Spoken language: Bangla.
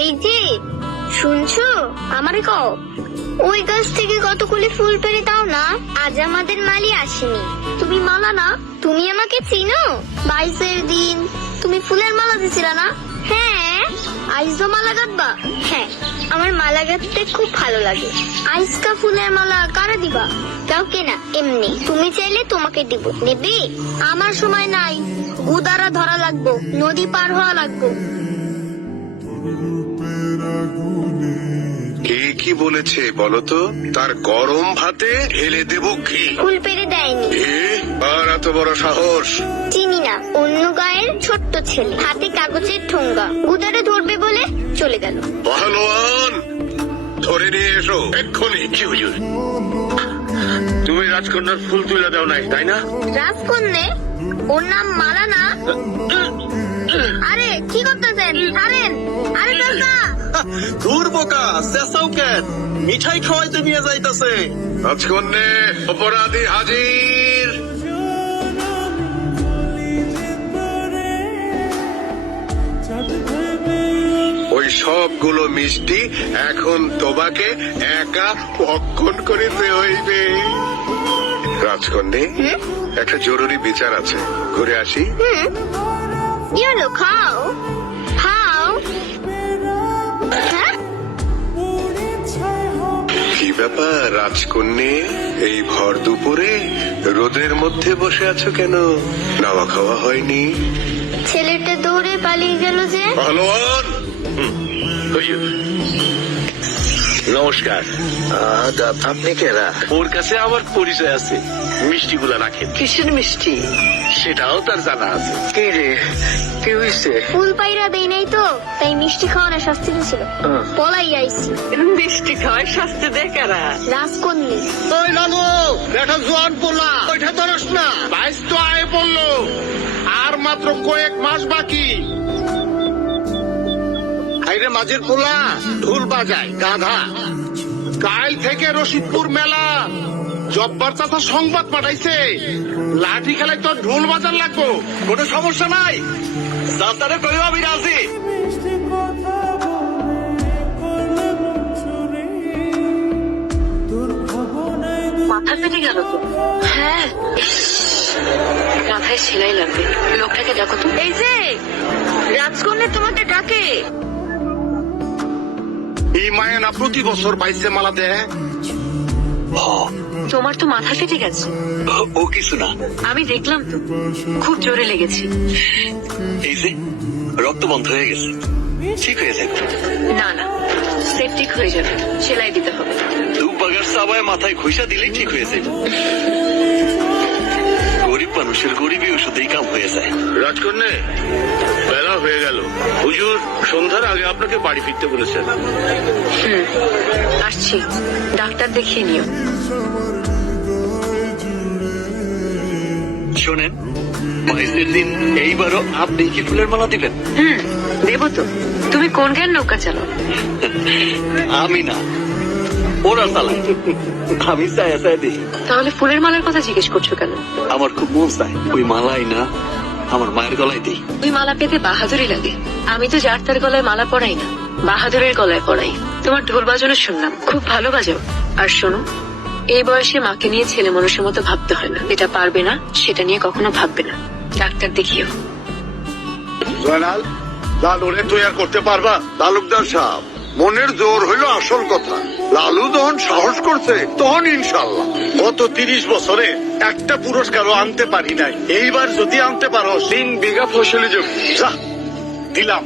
এই যে শুনছো, আমারে কও ওই গাছ থেকে কতগুলি ফুল পেড়ে দাও না, আজ আমাদের মালি আসেনি। তুমি মালা না, তুমি আমাকে চিনো? 22-এর দিন তুমি ফুলের মালা দিছিলা না? হ্যাঁ। আইজো মালা গাঁথবা? হ্যাঁ, আমার মালা গাঁথতে খুব ভালো লাগে। আইসকা ফুলের মালা কারে দিবা? কাউকে না, এমনি। তুমি চাইলে তোমাকে দিব। নেবে? আমার সময় নাই, উদারা ধরা লাগবো, নদী পার হওয়া লাগবো। কে কি বলেছে বলতো? তার গরম ভাতে ঢেলে দেব ঘি। ফুল পেড়ে দেয়নি। আর এত বড় সাহস? চিনি না, অন্য গায়ের ছোট্ট ছেলে, হাতে কাগজের ঠোঙ্গা, উদারে ধরবে বলে চলে গেল। পাহলোয়ান, ধরে নিয়ে এসো এক্ষুনি। জি হুজুর। তুমি রাজকন্যার ফুল তুলে দাও নাই, তাই না? রাজকন্যে? ওর নাম মালা না? আরে কি করতেছেন? ছাড়েন। আরে চাচা, দূর বোকা, চেঁচাও কেন? মিঠাই খাওয়াইতে নিয়ে যাইতাছে। রাজকন্যে, অপরাধী হাজির। ওই সবগুলো মিষ্টি এখন তোমাকে একা ভক্ষণ করিতে হইবে। রাজকন্যে, একটা জরুরি বিচার আছে, ঘুরে আসি। কি হলো? খাও খাও। হ্যাঁ, কি ব্যাপার রাজকন্যে, এই ভর দুপুরে রোদের মধ্যে বসে আছো কেন? নাওয়া খাওয়া হয়নি? ছেলেটা দৌড়ে পালিয়ে গেল যে। পাহলোয়ান, হুজুর নমস্কার। আপনি কেরা? ওর কাছে আমার পরিচয় আছে, মিষ্টিগুলা রাখেন। কিসের মিষ্টি? সেটাও তার জানা আছে। কি রে, কি হইছে? ফুল পাইরা দেই নাই তো, তাই মিষ্টি খাওয়ানোর শাস্তি দিয়েছিল। পলাই আইছি। মিষ্টি খাওয়ায় শাস্তি দেয় কারা? রাজকন্যা। ওই লালু, এটা জোয়ান পোলা, ওইটা ধরস না। বাইশ তো আয় পড়লো, আর মাত্র কয়েক মাস বাকি। আইরে মাঝের পোলা ঢোল বাজায় গাধা। কাল থেকে রশিদপুর মেলা, জব্বার চাচা সংবাদ পাঠাইছে, লাঠি খেলায় তোর ঢোল বাজার লাগবো। কোনো সমস্যা নাই, চাচারে কইও আমি রাজি। মাথা ফেটে গেল তো। হ্যাঁ, মাথায় সেলাই লাগবে। লোকটাকে ডাকো তো। এই যে রাজকন্যা তোমাকে ডাকে। এই মায়া না প্রতি বছর বাইশে মালা দেয়। তোমার তো মাথা ফেটে গেছে। ও কিছু না, আমি দেখলাম তো, খুব জোরে লেগেছে। এই যে রক্ত বন্ধ হয়ে গেছে, ঠিক হয়ে যাবে। না না, সেপটিক হয়ে যাবে, সেলাই দিতে হবে। দুবাগার সাবায় মাথায় ঘুষা দিলেই ঠিক হয়ে যাবে। গরিব মানুষের গরিবই ওষুধেই কাম হয়ে যায়। রাজকন্যা, বেলা হয়ে গেল। হুজুর সন্ধ্যার আগে আপনাকে বাড়ি ফিরতে বলেছেন। আসছি, ডাক্তার দেখিয়ে নিও। শোনেন, 22-এর দিন এইবারও আপনি কি ফুলের মালা দিবেন? দেবো তো। তুমি কোন জ্ঞান নৌকা চালাও? আমি না, ওরা চালায়। আমি চায়া চায় দিই। তাহলে ফুলের মালার কথা জিজ্ঞেস করছো কেন? আমার খুব মন চায় ওই মালাই না আমার মায়ের গলায় দিই। ওই মালা পেতে বাহাদুরি লাগে। আমি তো যার তার গলায় মালা পরাই না, বাহাদুরের গলায় পরাই। তোমার ঢোল বাজানো শুনলাম, খুব ভালো বাজাও। আর শোনো, এই বয়সে মাকে নিয়ে ছেলে মানুষের মতো ভাবতে হয় না। যেটা পারবে না সেটা নিয়ে কখনো ভাববে না। ডাক্তার দেখিও। জয়নাল, লালুরে তৈরি করতে পারবা? তালুকদার সাহেব, মনের জোর হইল আসল কথা। লালু যখন সাহস করছে তখন ইনশাল্লাহ। গত 30 বছরে একটা পুরস্কারও আনতে পারি নাই, এইবার যদি আনতে পারো 3 বিঘা ফসলি জমি দিলাম।